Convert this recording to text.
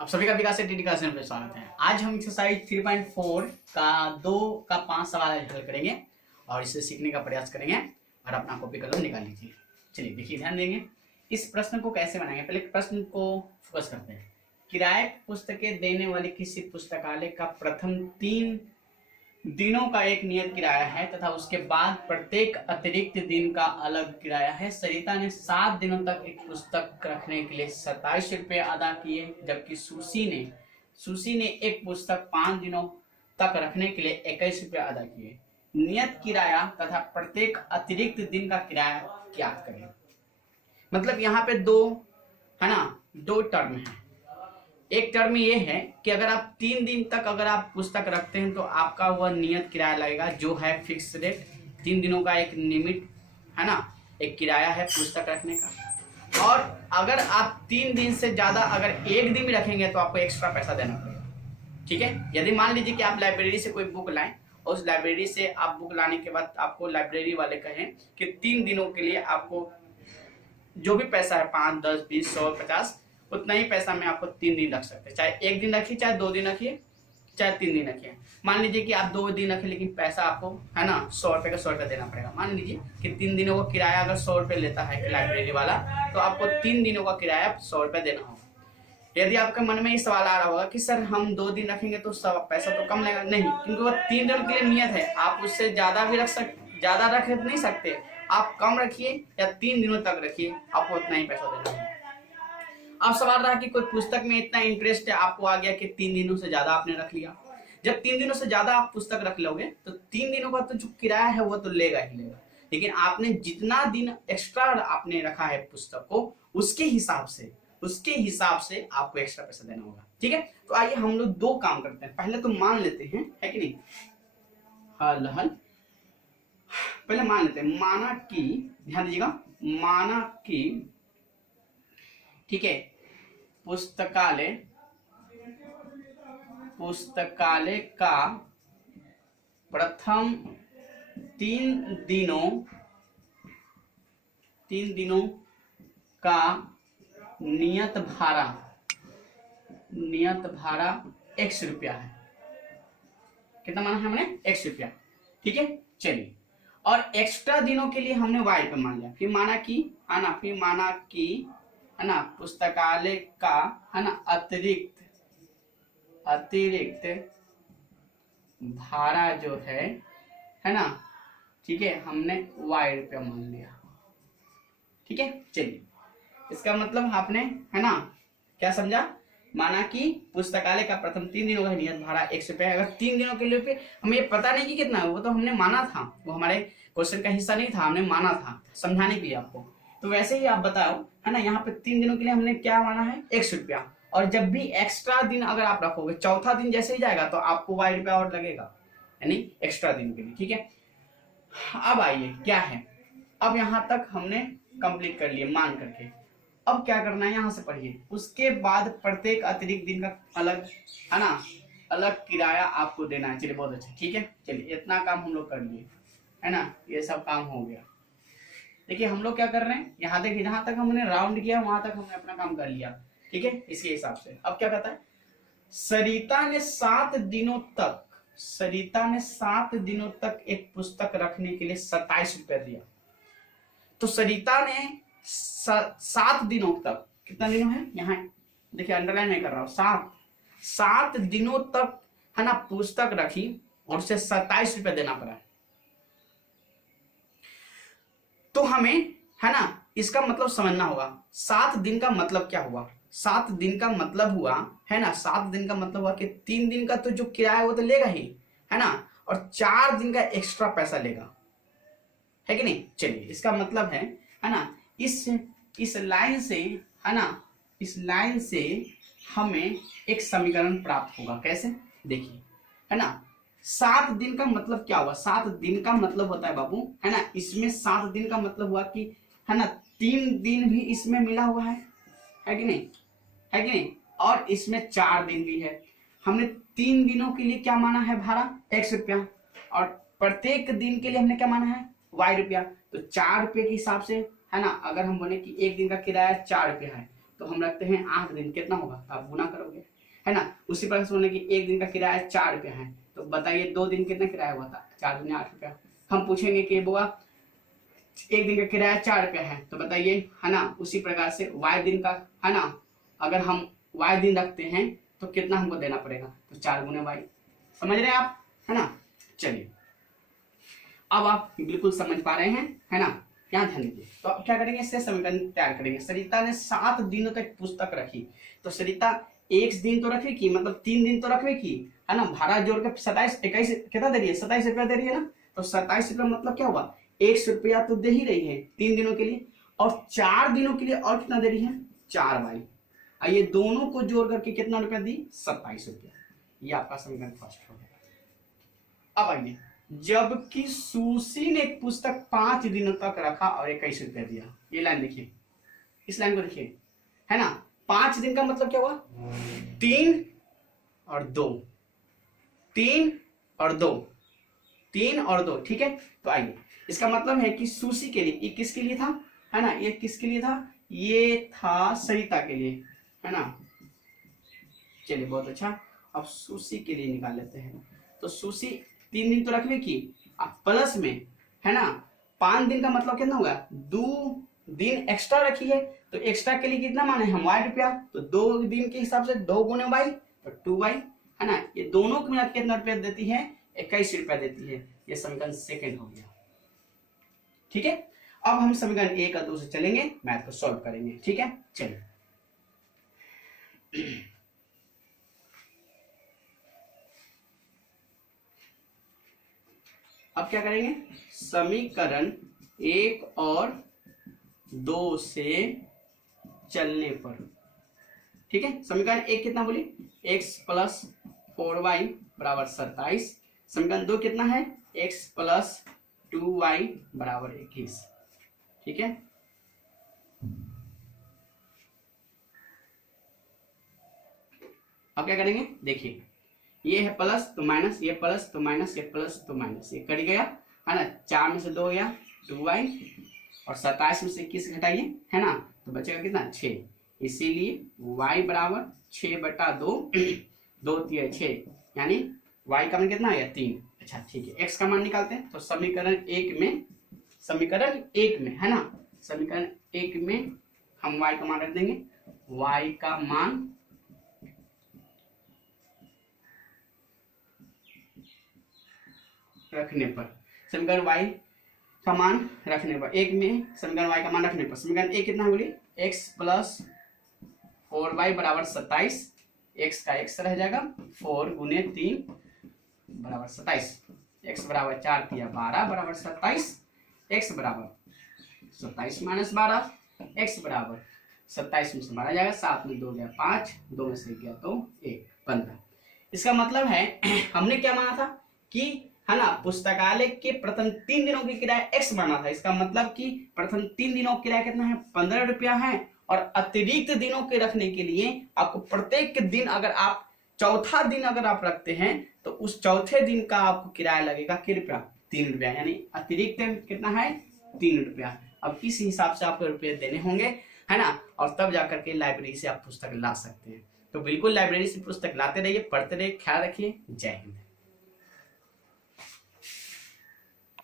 आप सभी का विकास टीडी क्लास में स्वागत है। आज हम एक्सरसाइज 3.4 का 2 का 5 सवाल हल करेंगे और इसे सीखने का प्रयास करेंगे और अपना कॉपी कलम निकाल लीजिए। चलिए देखिए, ध्यान देंगे इस प्रश्न को कैसे बनाएंगे। पहले प्रश्न को फोकस करते हैं। किराए पुस्तकें देने वाले किसी पुस्तकालय का प्रथम 3 दिनों का एक नियत किराया है तथा उसके बाद प्रत्येक अतिरिक्त दिन का अलग किराया है। सरिता ने 7 दिनों तक एक पुस्तक रखने के लिए 27 रुपये अदा किए, जबकि सुशी ने एक पुस्तक 5 दिनों तक रखने के लिए 21 रुपये अदा किए। नियत किराया तथा प्रत्येक अतिरिक्त दिन का किराया ज्ञात करें। मतलब यहाँ पे दो टर्म है। एक टर्म ये है कि अगर आप 3 दिन तक अगर आप पुस्तक रखते हैं तो आपका वह नियत किराया लगेगा, जो है फिक्स रेट। 3 दिनों का एक लिमिट है ना, एक किराया है पुस्तक रखने का। और अगर आप 3 दिन से ज्यादा अगर एक दिन भी रखेंगे तो आपको एक्स्ट्रा पैसा देना पड़ेगा। ठीक है। यदि मान लीजिए कि आप लाइब्रेरी से कोई बुक लाएं और उस लाइब्रेरी से आप बुक लाने के बाद आपको लाइब्रेरी वाले कहें कि 3 दिनों के लिए आपको जो भी पैसा है 5, 10, 20, 100, 50 उतना ही पैसा में आपको 3 दिन रख सकते हैं। चाहे 1 दिन रखिए, चाहे 2 दिन रखिए, चाहे 3 दिन रखिए। मान लीजिए कि आप 2 दिन रखिए लेकिन पैसा आपको है ना 100 रुपये का 100 रुपये देना पड़ेगा। मान लीजिए कि 3 दिनों का किराया अगर 100 रुपये लेता है लाइब्रेरी वाला, तो आपको 3 दिनों का किराया 100 रुपये देना होगा। यदि आपके मन में ये सवाल आ रहा होगा कि सर हम 2 दिन रखेंगे तो सब पैसा तो कम लगेगा, नहीं, क्योंकि वह 3 दिन के लिए नियत है। आप उससे ज्यादा भी ज्यादा रख नहीं सकते। आप कम रखिए या 3 दिनों तक रखिए, आपको उतना ही पैसा देना है। अब सवाल रहा कि कोई पुस्तक में इतना इंटरेस्ट है, आपको आ गया कि 3 दिनों से ज्यादा आपने रख लिया। जब 3 दिनों से ज्यादा आप पुस्तक रख लोगे तो 3 दिनों का तो जो किराया है वो तो लेगा ही लेगा, लेकिन आपने जितना दिन एक्स्ट्रा आपने रखा है पुस्तक को उसके हिसाब से आपको एक्स्ट्रा पैसा देना होगा। ठीक है। तो आइए हम लोग 2 काम करते हैं। पहले तो मान लेते हैं, है कि नहीं, हल पहले मान लेते हैं। माना कि, ध्यान दीजिएगा, माना कि ठीक है, पुस्तकालय का प्रथम 3 दिनों का नियत भाड़ा 100 रुपया है। कितना माना है हमने? 100 रुपया। ठीक है। चलिए, और एक्स्ट्रा दिनों के लिए हमने y पे मान लिया। फिर माना कि है ना पुस्तकालय का है ना अतिरिक्त भाड़ा जो है ना, ठीक है, हमने y रुपया मान लिया। ठीक है। चलिए, इसका मतलब आपने है ना क्या समझा? माना कि पुस्तकालय का प्रथम 3 दिनों का नियत भाड़ा 100 रुपया है। अगर 3 दिनों के लिए हमें ये पता नहीं कि कितना है, वो तो हमने माना था, वो हमारे क्वेश्चन का हिस्सा नहीं था, हमने माना था समझाने के लिए आपको। तो वैसे ही आप बताओ, है ना, यहाँ पे 3 दिनों के लिए हमने क्या माना है? 100 रुपया। और जब भी एक्स्ट्रा दिन अगर आप रखोगे, चौथा दिन जैसे ही जाएगा तो आपको y रुपया और लगेगा, यानी एक्स्ट्रा दिन के लिए। ठीक है। अब आइए क्या है, अब यहाँ तक हमने कंप्लीट कर लिए मान करके। अब क्या करना है, यहाँ से पढ़िए। उसके बाद प्रत्येक अतिरिक्त दिन का अलग है ना अलग किराया आपको देना है। चलिए, बहुत अच्छा। ठीक है। चलिए, इतना काम हम लोग कर लिए, है ना, ये सब काम हो गया। देखिए हम लोग क्या कर रहे हैं, यहाँ देखिए, जहां तक हमने राउंड किया वहां तक हमने अपना काम कर लिया। ठीक है। इसके हिसाब से अब क्या कहता है, सरिता ने 7 दिनों तक एक पुस्तक रखने के लिए 27 रुपया दिया। तो सरिता ने 7 दिनों तक, कितना दिनों है यहाँ देखिए, अंडरलाइन नहीं कर रहा हूं, 7 दिनों तक है ना पुस्तक रखी और उसे 27 रुपया देना पड़ा। तो हमें है ना इसका मतलब समझना होगा। 7 दिन का मतलब क्या हुआ? 7 दिन का मतलब हुआ, है ना, 7 दिन का मतलब हुआ कि 3 दिन का तो जो किराया वो तो लेगा ही, है ना, और 4 दिन का एक्स्ट्रा पैसा लेगा, है कि नहीं। चलिए, इसका मतलब है ना, इस लाइन से, है ना, इस लाइन से हमें एक समीकरण प्राप्त होगा। कैसे? देखिए, है ना, 7 दिन का मतलब क्या हुआ? 7 दिन का मतलब होता है बाबू, है ना, इसमें 7 दिन का मतलब हुआ कि, है ना, 3 दिन भी इसमें मिला हुआ है कि नहीं, है कि नहीं, और इसमें 4 दिन भी है। हमने 3 दिनों के लिए क्या माना है भाड़ा? 100 रुपया, और प्रत्येक दिन के लिए हमने क्या माना है? y रुपया। तो 4 रुपये के हिसाब से, है ना, अगर हम बोले कि 1 दिन का किराया 4 रुपया है तो हम रखते हैं 8 दिन, कितना होगा तो आप गुना करोगे, है ना। उसी प्रकार से बोलने की 1 दिन का किराया 4 रुपया है, तो बताइए 2 दिन कितना किराया हुआ था, 4 दूनी 8 रुपया। हम पूछेंगे कि बुआ 1 दिन का किराया 4 रुपया है, तो बताइए, है ना। उसी प्रकार से y दिन का, है ना, अगर हम y दिन रखते हैं तो कितना हमको देना पड़ेगा, तो 4 गुने y। समझ रहे हैं आप, है ना। चलिए अब आप बिल्कुल समझ पा रहे हैं, है ना। यहाँ ध्यान दीजिए। तो अब क्या करेंगे, इससे समीकरण तैयार करेंगे। सरिता ने 7 दिनों तक पुस्तक रखी, तो सरिता 1 दिन तो रखे की, मतलब 3 दिन तो रखे की, है ना। भाड़ा जोड़ के 27 21 कितना दे रही है, 27 रुपया दे रही है ना। तो 27 रुपया मतलब क्या हुआ, 100 रुपया तो दे ही रही है 3 दिनों के लिए, और 4 दिनों के लिए और कितना दे रही है, 4 वाई। आइए दोनों को जोड़ करके कितना रुपया दी, 27 रुपया। ये आपका समीकरण फर्स्ट हो गया। अब आइए, जबकि सुशी ने पुस्तक 5 दिनों तक रखा और 21 रुपया दिया। ये लाइन देखिए, इस लाइन को देखिए, है ना। 5 दिन का मतलब क्या हुआ, 3 और 2, 3 और 2, 3 और 2, ठीक है। तो आइए, इसका मतलब है कि सुशी के लिए, ये किसके लिए था, है ना, ये किसके लिए था, ये था सरिता के लिए, है ना। चलिए बहुत अच्छा। अब सुशी के लिए निकाल लेते हैं। तो सुशी 3 दिन तो रखने की, अब प्लस में, है ना, 5 दिन का मतलब कितना होगा, 2 दिन एक्स्ट्रा रखी है, तो एक्स्ट्रा के लिए कितना माने हम, y रुपया। तो 2 दिन के हिसाब से 2 गुने y, तो 2y, है ना। ये दोनों को मिला कितना रुपया देती है, 21 रुपया देती है। ये समीकरण सेकंड हो गया, ठीक है। अब हम समीकरण 1 और 2 से चलेंगे, मैथ को सॉल्व करेंगे, ठीक है। चलिए अब क्या करेंगे, समीकरण 1 और 2 से चलने पर, ठीक है। समीकरण 1 कितना बोली, x प्लस 4y बराबर 27। समीकरण 2 कितना है, x प्लस 2y बराबर 21, ठीक है। अब क्या करेंगे, देखिए, ये है प्लस तो माइनस, ये प्लस तो माइनस, ये प्लस तो माइनस, ये कट गया, है ना। 4 में से 2 गया 2y, और 27 में से 21 घटाइए, है ना, तो बचेगा कितना, 6। इसीलिए y बराबर 6/2, 2 3 6, यानी y का मान कितना आया, 3। अच्छा ठीक है, x का मान निकालते हैं। तो समीकरण 1 में, है ना, समीकरण 1 में हम y का मान रख देंगे। y का मान रखने पर, समीकरण y का मान रखने पर, 1 में समीकरण y का मान रखने पर, समीकरण 1 कितना बोली, x प्लस 4y बराबर 27, x का x रह जाएगा, 4 गुने 3 बराबर 27, x बराबर 4 किया 12 बराबर 27, x बराबर 27 माइनस 12, x बराबर 27 में से 12 जाएगा, 7 में 2 गया 5, 2 में से गया तो 1, 15। इसका मतलब है हमने क्या माना था कि, है ना, पुस्तकालय के प्रथम 3 दिनों की किराया x माना था। इसका मतलब कि प्रथम 3 दिनों का किराया कितना है, 15 रुपया है, और अतिरिक्त दिनों के रखने के लिए आपको प्रत्येक दिन, अगर आप चौथा दिन अगर आप रखते हैं तो उस चौथे दिन का आपको किराया लगेगा कितना, 3 रुपया, यानी अतिरिक्त कितना है, 3 रुपया। अब इस हिसाब से आपको रुपये देने होंगे, है ना, और तब जाकर के लाइब्रेरी से आप पुस्तक ला सकते हैं। तो बिल्कुल लाइब्रेरी से पुस्तक लाते रहिए, पढ़ते रहिए, ख्याल रखिए। जय हिंद।